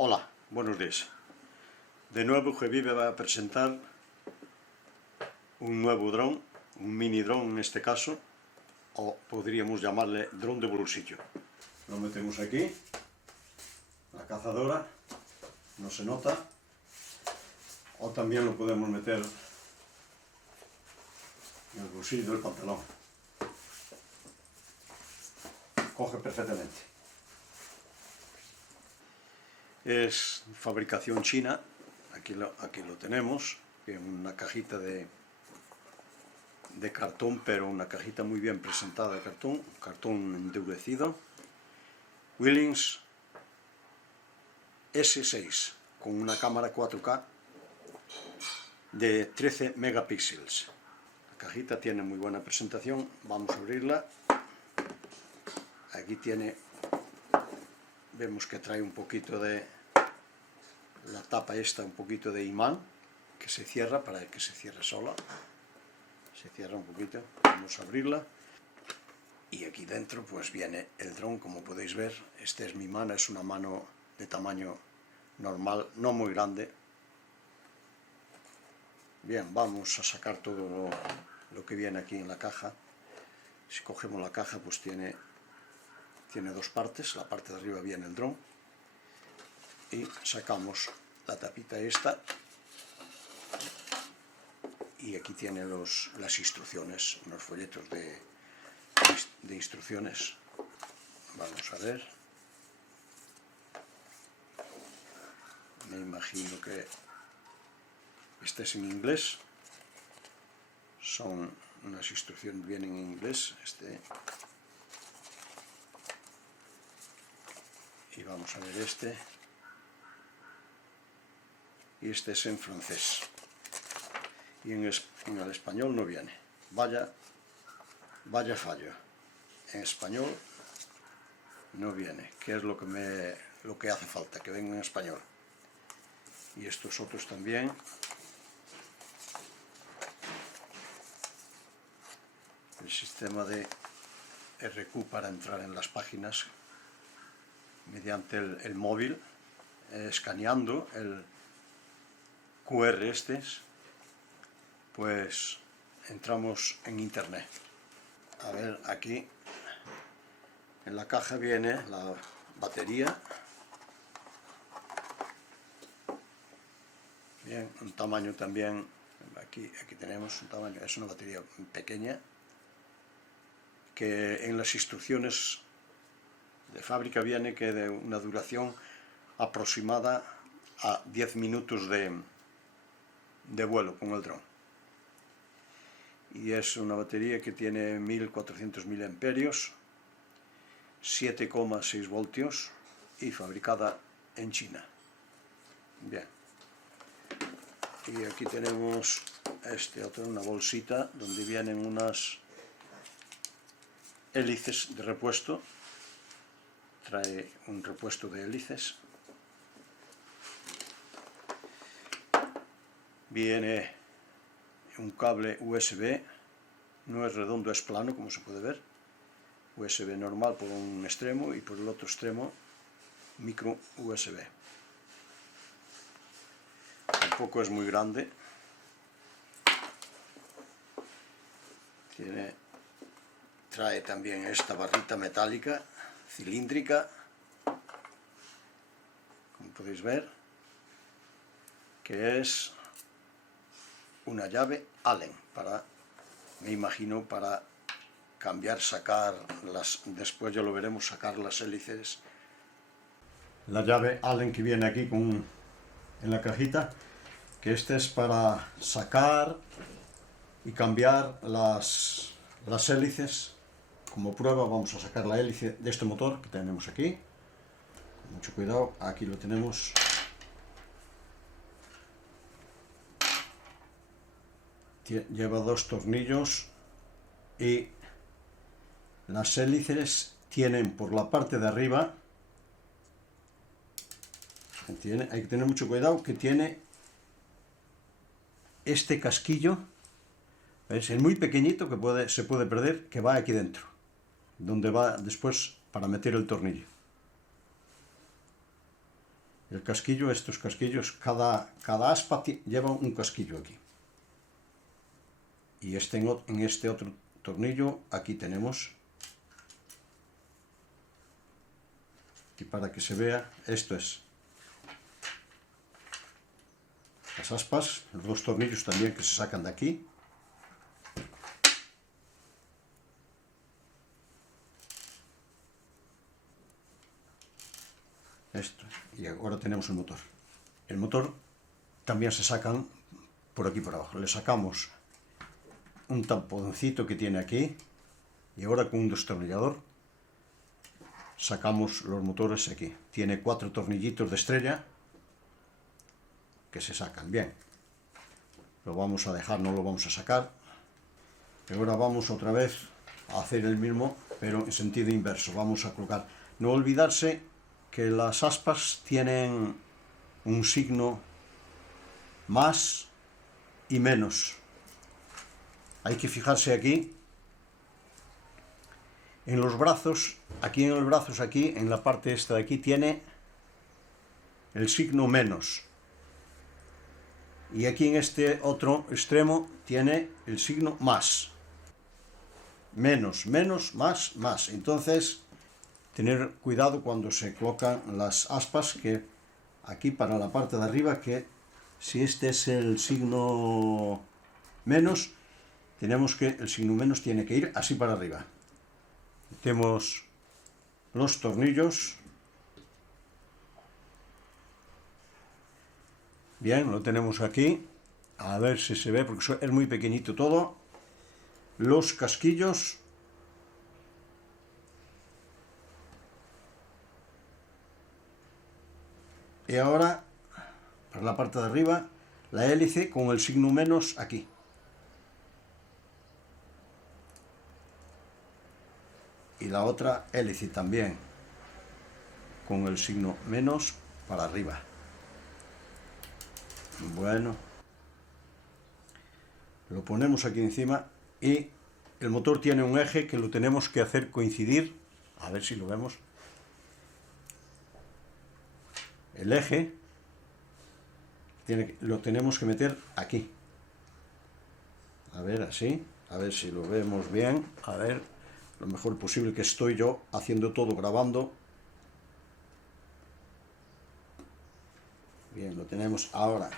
Hola, buenos días. De nuevo GBee me va a presentar un nuevo dron, un mini dron en este caso, o podríamos llamarle dron de bolsillo. Lo metemos aquí, la cazadora, no se nota, o también lo podemos meter en el bolsillo del pantalón. Coge perfectamente. Es fabricación china, aquí lo tenemos, en una cajita de cartón, pero una cajita muy bien presentada de cartón endurecido. Willings S6, con una cámara 4K de 13 megapíxeles. La cajita tiene muy buena presentación, vamos a abrirla. Aquí vemos que trae un poquito de la tapa esta, un poquito de imán que se cierra para que se cierre sola. Se cierra un poquito, vamos a abrirla y aquí dentro pues viene el dron, como podéis ver. Esta es mi mano, es una mano de tamaño normal, no muy grande. Bien, vamos a sacar todo lo que viene aquí en la caja. Si cogemos la caja pues tiene dos partes. La parte de arriba viene el dron y sacamos la tapita esta y aquí tiene las instrucciones, unos folletos de instrucciones. Vamos a ver, me imagino que este es en inglés, son unas instrucciones, vienen en inglés, y vamos a ver y este es en francés, y en el español no viene. Vaya fallo, en español no viene, que es lo que hace falta, que venga en español. Y estos otros también. El sistema de RQ para entrar en las páginas mediante el móvil, escaneando el QR pues entramos en internet. A ver, aquí en la caja viene la batería. Bien, un tamaño también, aquí tenemos un tamaño, es una batería pequeña, que en las instrucciones de fábrica viene que de una duración aproximada a 10 minutos de vuelo con el dron. Y es una batería que tiene 1400 miliamperios, 7,6 voltios y fabricada en China. Bien. Y aquí tenemos una bolsita donde vienen unas hélices de repuesto. Trae un repuesto de hélices. Viene un cable USB, no es redondo, es plano, como se puede ver. USB normal por un extremo y por el otro extremo micro USB. Tampoco es muy grande. Trae también esta barrita metálica cilíndrica, como podéis ver, que es una llave Allen me imagino para cambiar, sacar después ya lo veremos, sacar las hélices. La llave Allen que viene aquí en la cajita, que es para sacar y cambiar las hélices. Como prueba vamos a sacar la hélice de este motor que tenemos aquí. Con mucho cuidado, aquí lo tenemos. Lleva 2 tornillos y las hélices tienen por la parte de arriba, hay que tener mucho cuidado, que tiene este casquillo, ¿ves? Es muy pequeñito, que se puede perder, que va aquí dentro, donde va después para meter el tornillo. El casquillo, estos casquillos, cada aspa lleva un casquillo aquí. Y en este otro tornillo, aquí tenemos. Y para que se vea, esto es las aspas, los dos tornillos también que se sacan de aquí. Esto. Y ahora tenemos el motor. El motor también se sacan por aquí por abajo. Le sacamos un tamponcito que tiene aquí y ahora con un destornillador sacamos los motores aquí. Tiene 4 tornillitos de estrella que se sacan. Bien, lo vamos a dejar, no lo vamos a sacar. Y ahora vamos otra vez a hacer el mismo, pero en sentido inverso. Vamos a colocar. No olvidarse que las aspas tienen un signo más y menos. Hay que fijarse aquí en los brazos, aquí en los brazos, aquí en la parte esta de aquí tiene el signo menos. Y aquí en este otro extremo tiene el signo más. Menos, menos, más, más. Entonces, tener cuidado cuando se colocan las aspas, que aquí para la parte de arriba, que si este es el signo menos, tenemos que el signo menos tiene que ir así para arriba. Metemos los tornillos. Bien, lo tenemos aquí. A ver si se ve, porque es muy pequeñito todo. Los casquillos. Y ahora, para la parte de arriba, la hélice con el signo menos aquí. Y la otra hélice también con el signo menos para arriba. Bueno, lo ponemos aquí encima y el motor tiene un eje que lo tenemos que hacer coincidir. A ver si lo vemos. El eje lo tenemos que meter aquí. A ver, así. A ver si lo vemos bien. A ver, lo mejor posible, que estoy yo haciendo todo, grabando. Bien, lo tenemos ahora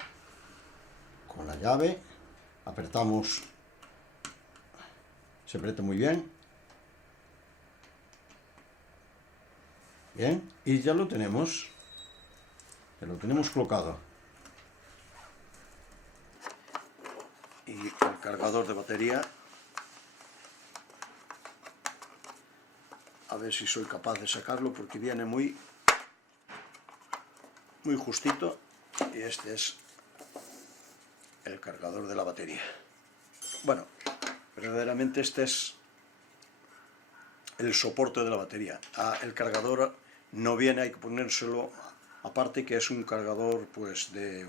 con la llave. Apretamos. Se aprieta muy bien. Bien, y ya lo tenemos. Ya lo tenemos colocado. Y el cargador de batería. A ver si soy capaz de sacarlo, porque viene muy justito. Y este es el cargador de la batería. Bueno, verdaderamente este es el soporte de la batería. El cargador no viene, hay que ponérselo aparte, que es un cargador pues de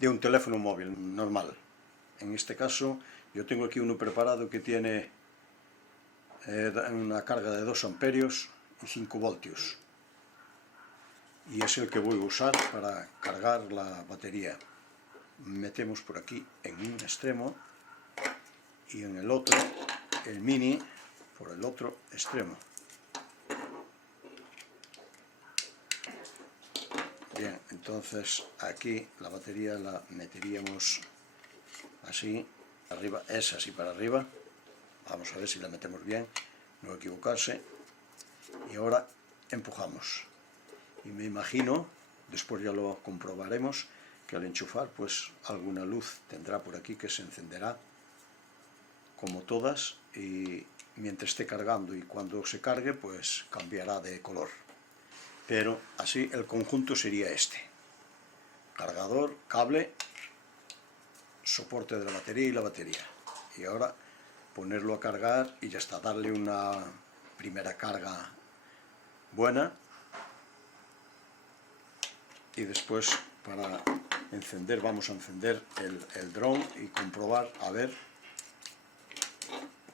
un teléfono móvil normal. En este caso yo tengo aquí uno preparado que tiene una carga de 2 amperios y 5 voltios. Y es el que voy a usar para cargar la batería. Metemos por aquí en un extremo y en el otro el mini por el otro extremo. Bien, entonces aquí la batería la meteríamos así, arriba, es así para arriba. Vamos a ver si la metemos bien, no equivocarse. Y ahora empujamos. Y me imagino, después ya lo comprobaremos, que al enchufar pues alguna luz tendrá por aquí que se encenderá, como todas, y mientras esté cargando, y cuando se cargue pues cambiará de color. Pero así el conjunto sería este: cargador, cable, soporte de la batería y la batería. Y ahora ponerlo a cargar y ya está, darle una primera carga buena. Y después, para encender, vamos a encender el dron y comprobar, a ver,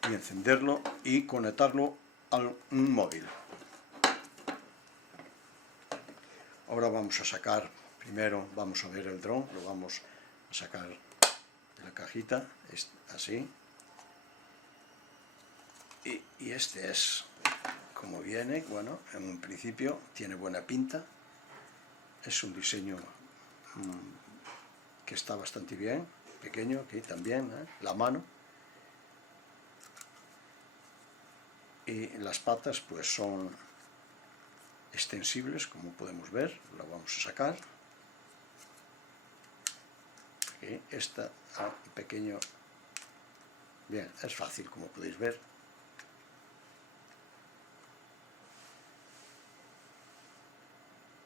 y encenderlo y conectarlo a un móvil. Ahora vamos a sacar, primero vamos a ver el dron, lo vamos a sacar de la cajita, así. Y este es como viene. Bueno, en un principio tiene buena pinta, es un diseño que está bastante bien, pequeño aquí también, la mano. Y las patas pues son extensibles, como podemos ver. Lo vamos a sacar. Aquí está un pequeño... Bien, es fácil, como podéis ver.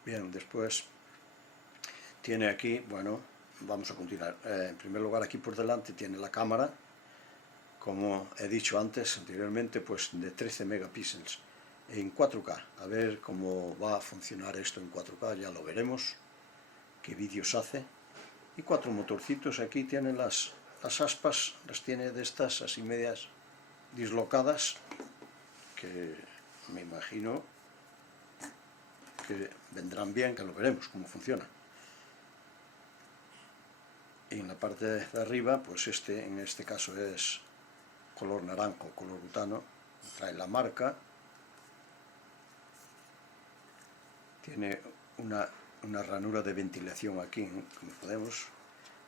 Bien, después tiene aquí, bueno, vamos a continuar. En primer lugar, aquí por delante tiene la cámara, como he dicho anteriormente, pues de 13 megapíxeles en 4K. A ver cómo va a funcionar esto en 4K, ya lo veremos, qué vídeos hace. Y 4 motorcitos, aquí tienen las aspas, las tiene de estas así medias dislocadas, que me imagino que vendrán bien, que lo veremos cómo funciona. Y en la parte de arriba, pues en este caso es color naranjo, color butano, trae la marca, tiene una ranura de ventilación aquí, como podemos,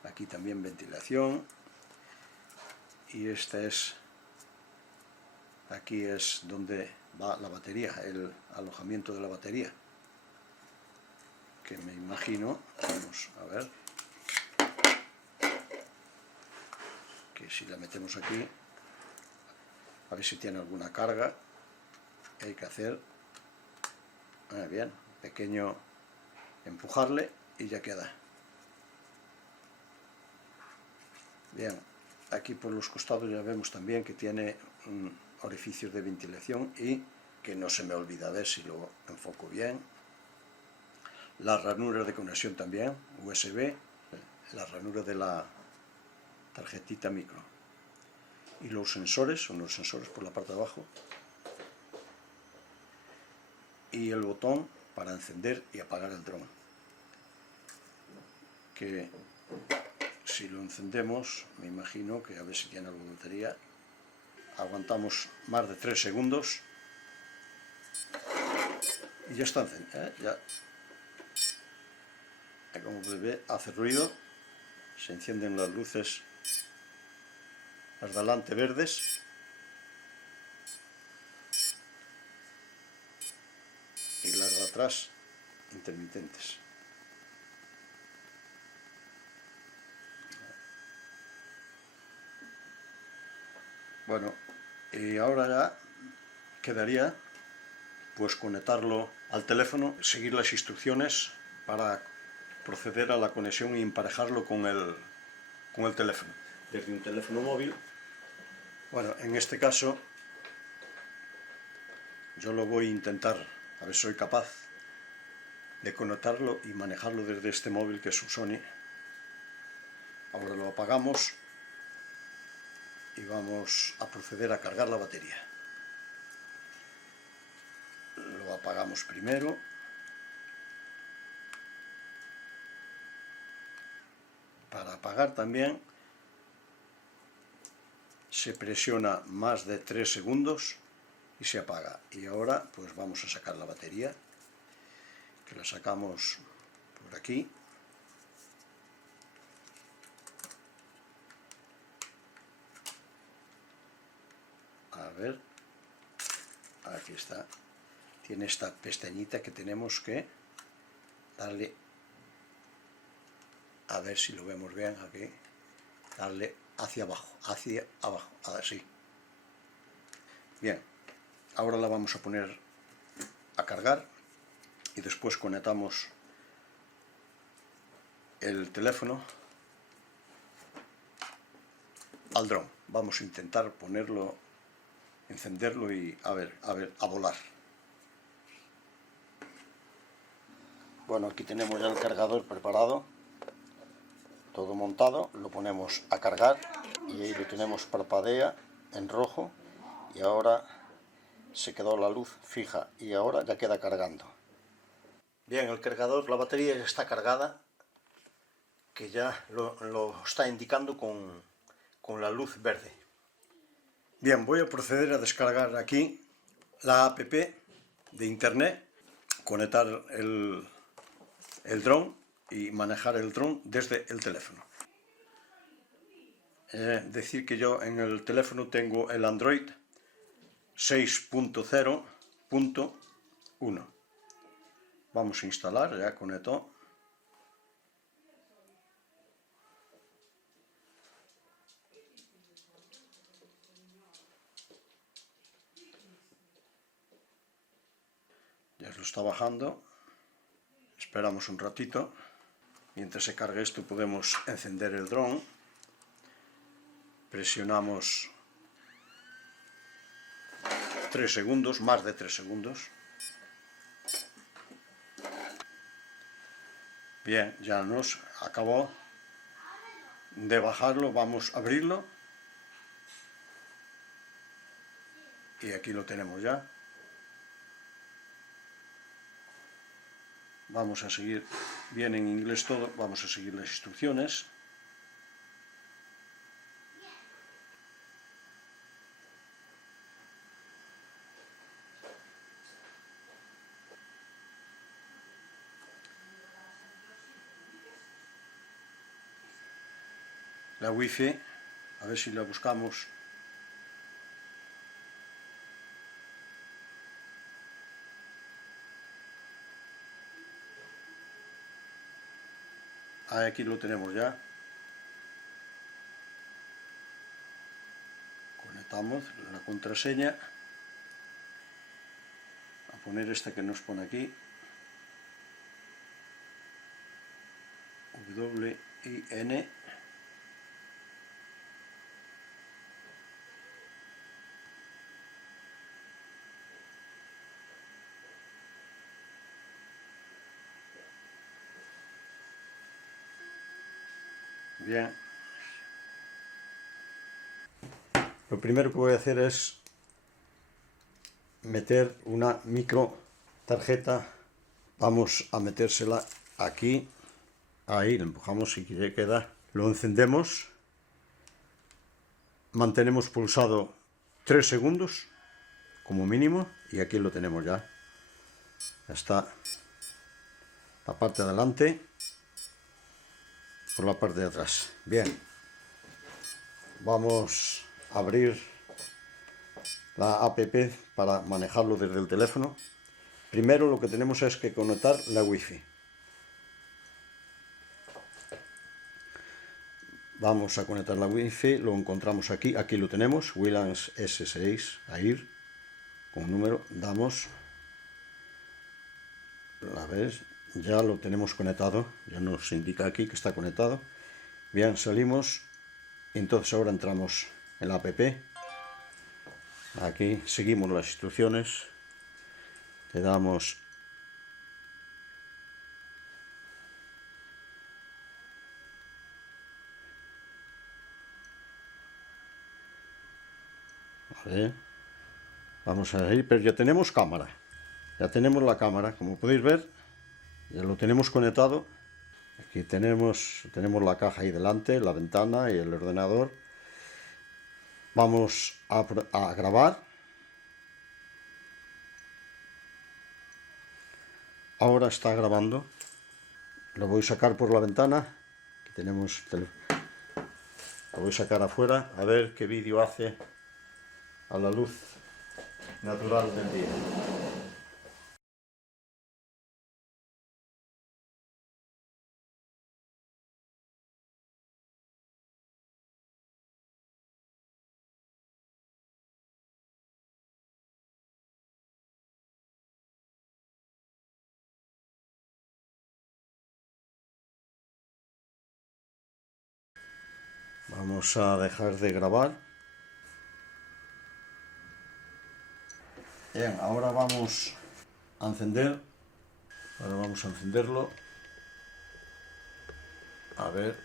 aquí también ventilación, y aquí es donde va la batería, el alojamiento de la batería, que me imagino, vamos a ver, que si la metemos aquí, a ver si tiene alguna carga, hay que hacer, bien, pequeño, empujarle y ya queda. Bien, aquí por los costados ya vemos también que tiene orificios de ventilación y que no se me olvida, a ver si lo enfoco bien. Las ranuras de conexión también, USB, la ranura de la tarjetita micro. Y los sensores, son los sensores por la parte de abajo. Y el botón para encender y apagar el dron. Que si lo encendemos, me imagino que a ver si tiene algo de batería. Aguantamos más de 3 segundos. Y ya está encendido, ya. Como podéis ver, hace ruido, se encienden las luces, las de delante verdes, y las de atrás intermitentes. Bueno, y ahora ya quedaría pues conectarlo al teléfono, seguir las instrucciones para proceder a la conexión y emparejarlo con el teléfono, desde un teléfono móvil. Bueno, en este caso yo lo voy a intentar, a ver si soy capaz de conectarlo y manejarlo desde este móvil, que es un Sony. Ahora lo apagamos y vamos a proceder a cargar la batería. Lo apagamos primero. Para apagar también se presiona más de 3 segundos y se apaga. Y ahora pues vamos a sacar la batería, que la sacamos por aquí. A ver, aquí está. Tiene esta pestañita que tenemos que darle, a ver si lo vemos bien aquí, darle hacia abajo, así. Bien, ahora la vamos a poner a cargar y después conectamos el teléfono al dron. Vamos a intentar ponerlo, encenderlo y a volar. Bueno, aquí tenemos ya el cargador preparado, todo montado, lo ponemos a cargar y ahí lo tenemos, parpadea en rojo y ahora se quedó la luz fija y ahora ya queda cargando. Bien, el cargador, la batería ya está cargada, que ya lo está indicando con la luz verde. Bien, voy a proceder a descargar aquí la app de internet, conectar el dron y manejar el dron desde el teléfono. Decir que yo en el teléfono tengo el Android 6.0.1. Vamos a instalar, ya conectó. Ya lo está bajando. Esperamos un ratito. Mientras se cargue esto podemos encender el dron. Presionamos 3 segundos, más de 3 segundos. Bien, ya nos acabó de bajarlo, vamos a abrirlo. Y aquí lo tenemos ya. Vamos a seguir, bien en inglés todo, vamos a seguir las instrucciones. La wifi, a ver si la buscamos. Aquí lo tenemos ya. Conectamos la contraseña. A poner esta que nos pone aquí. WIN. Bien. Lo primero que voy a hacer es meter una micro tarjeta. Vamos a metérsela aquí. Ahí, lo empujamos y queda. Lo encendemos. Mantenemos pulsado 3 segundos como mínimo y aquí lo tenemos ya. Ya está la parte de adelante por la parte de atrás. Bien, vamos a abrir la app para manejarlo desde el teléfono. Primero lo que tenemos es que conectar la wifi. Vamos a conectar la wifi, lo encontramos aquí, aquí lo tenemos, WLAN S6 AIR, con número, damos, a ver, ya lo tenemos conectado, ya nos indica aquí que está conectado. Bien, salimos, entonces ahora entramos en la app, aquí seguimos las instrucciones, le damos a ver, vamos a ir, pero ya tenemos cámara, ya tenemos la cámara, como podéis ver, ya lo tenemos conectado. Aquí tenemos la caja ahí delante, la ventana y el ordenador. Vamos a grabar. Ahora está grabando. Lo voy a sacar por la ventana. Aquí tenemos lo voy a sacar afuera a ver qué vídeo hace a la luz natural del día. Vamos a dejar de grabar. Bien, ahora vamos a encender. Ahora vamos a encenderlo. A ver.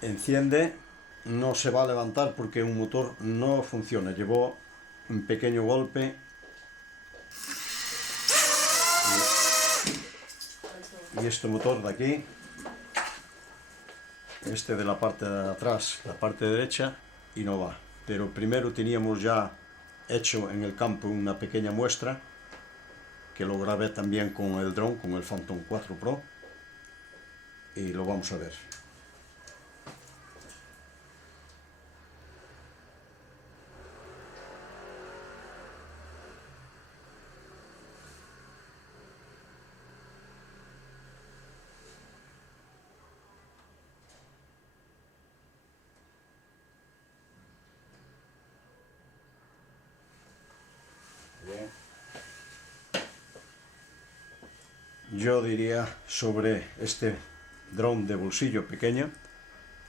Enciende. No se va a levantar porque un motor no funciona. Llevó un pequeño golpe y este motor de aquí, este de la parte de atrás, la parte derecha, y no va. Pero primero teníamos ya hecho en el campo una pequeña muestra, que lo grabé también con el dron, con el Phantom 4 Pro, y lo vamos a ver. Bien. Yo diría sobre este dron de bolsillo pequeño,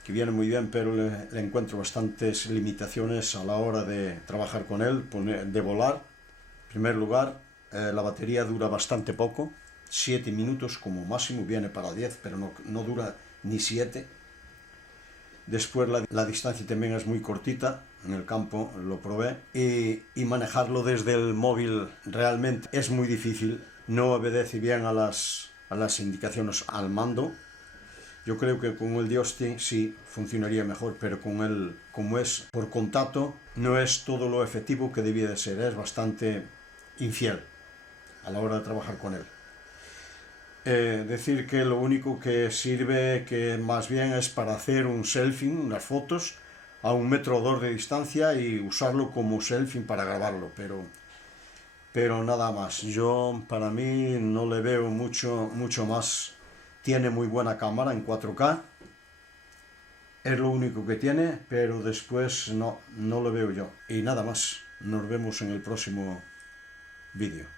que viene muy bien, pero le encuentro bastantes limitaciones a la hora de trabajar con él, de volar. En primer lugar, la batería dura bastante poco, 7 minutos como máximo, viene para 10, pero no dura ni 7. Después la distancia también es muy cortita, en el campo lo probé, y manejarlo desde el móvil realmente es muy difícil, no obedece bien a las indicaciones al mando. Yo creo que con el joystick sí funcionaría mejor, pero con él, como es por contacto, no es todo lo efectivo que debía de ser, es bastante infiel a la hora de trabajar con él. Decir que lo único que sirve, que más bien es para hacer un selfie, unas fotos a 1 metro o 2 de distancia y usarlo como selfie para grabarlo, pero nada más. Yo, para mí, no le veo mucho más. Tiene muy buena cámara en 4K, es lo único que tiene, pero después no lo veo yo. Y nada más, nos vemos en el próximo vídeo.